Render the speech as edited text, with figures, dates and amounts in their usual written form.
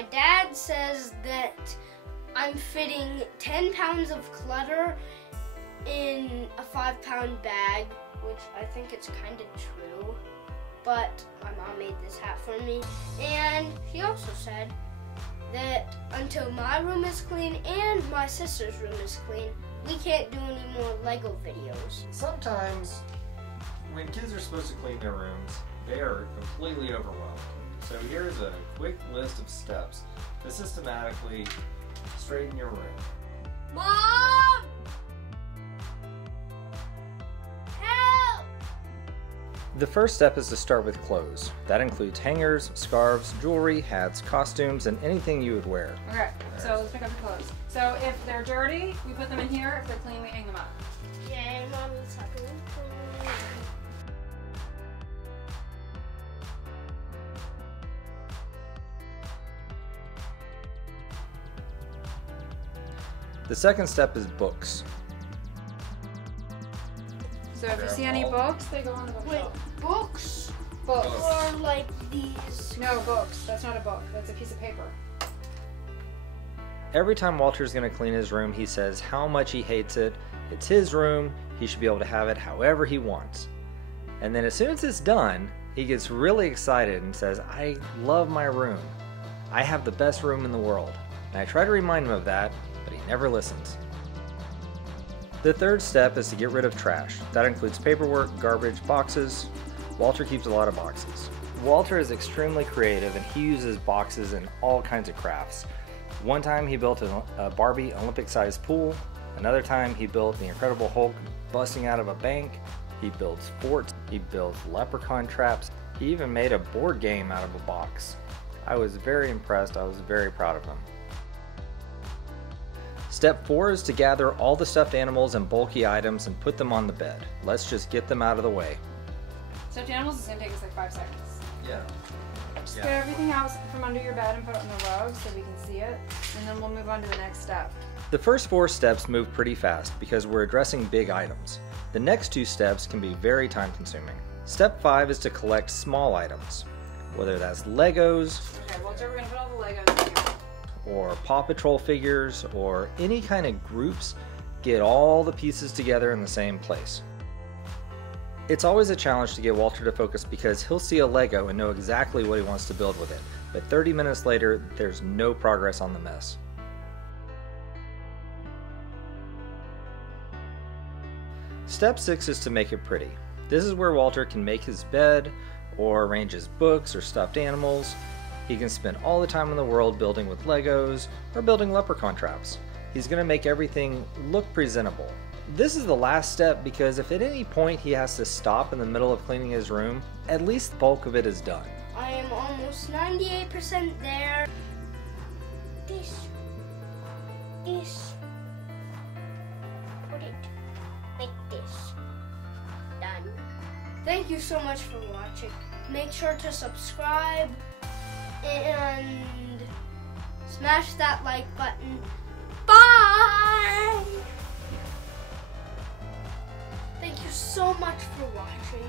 My dad says that I'm fitting 10 pounds of clutter in a 5-pound bag, which I think it's kind of true, but my mom made this hat for me. And he also said that until my room is clean and my sister's room is clean, we can't do any more Lego videos. Sometimes when kids are supposed to clean their rooms, they are completely overwhelmed. So here's a quick list of steps to systematically straighten your room. Mom! Help! The first step is to start with clothes. That includes hangers, scarves, jewelry, hats, costumes, and anything you would wear. Okay, so let's pick up the clothes. So if they're dirty, we put them in here. If they're clean, we hang them up. Yeah, Mommy's happy. The second step is books. So if you see any books, they go on the Wait, bookshelf. books? Books. Or like these? No, books. That's not a book. That's a piece of paper. Every time Walter's going to clean his room, he says how much he hates it. It's his room. He should be able to have it however he wants. And then as soon as it's done, he gets really excited and says, I love my room. I have the best room in the world. And I try to remind him of that, but he never listens. The third step is to get rid of trash. That includes paperwork, garbage, boxes. Walter keeps a lot of boxes. Walter is extremely creative and he uses boxes in all kinds of crafts. One time he built a Barbie Olympic-sized pool. Another time he built the Incredible Hulk busting out of a bank. He builds forts. He builds leprechaun traps. He even made a board game out of a box. I was very impressed. I was very proud of him. Step 4 is to gather all the stuffed animals and bulky items and put them on the bed. Let's just get them out of the way. Stuffed animals is going to take us like 5 seconds. Yeah. Just get everything out from under your bed and put it on the rug so we can see it, and then we'll move on to the next step. The first 4 steps move pretty fast because we're addressing big items. The next 2 steps can be very time consuming. Step 5 is to collect small items, whether that's Legos, Okay, Walter, we're going to put all the Legos in here. or Paw Patrol figures, or any kind of groups. Get all the pieces together in the same place. It's always a challenge to get Walter to focus because he'll see a Lego and know exactly what he wants to build with it, but 30 minutes later, there's no progress on the mess. Step 6 is to make it pretty. This is where Walter can make his bed, or arrange his books or stuffed animals. He can spend all the time in the world building with Legos, or building leprechaun traps. He's going to make everything look presentable. This is the last step because if at any point he has to stop in the middle of cleaning his room, at least the bulk of it is done. I am almost 98% there. This. Put it like this. Done. Thank you so much for watching. Make sure to subscribe and smash that like button. Bye! Thank you so much for watching.